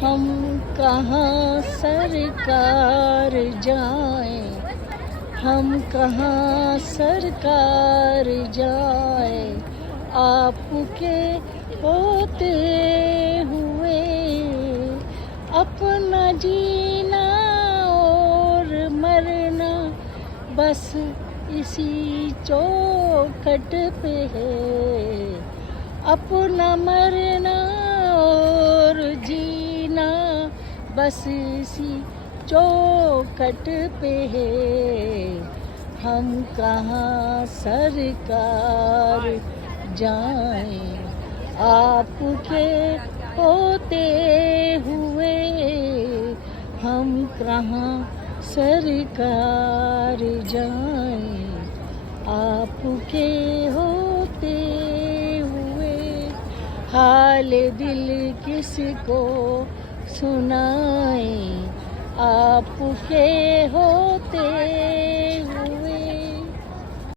हम कहाँ सरकार जाएं, हम कहाँ सरकार जाए, आपके होते हुए अपना जीना और मरना बस इसी चौखट पे है। अपना मरना और जीना बस इसी चौखट पे है। हम कहाँ सरकार जाएं, आपके होते हुए हम कहाँ सरकार जाएं, आपके होते हुए। हाल दिल किसको सुनाएं, आपके होते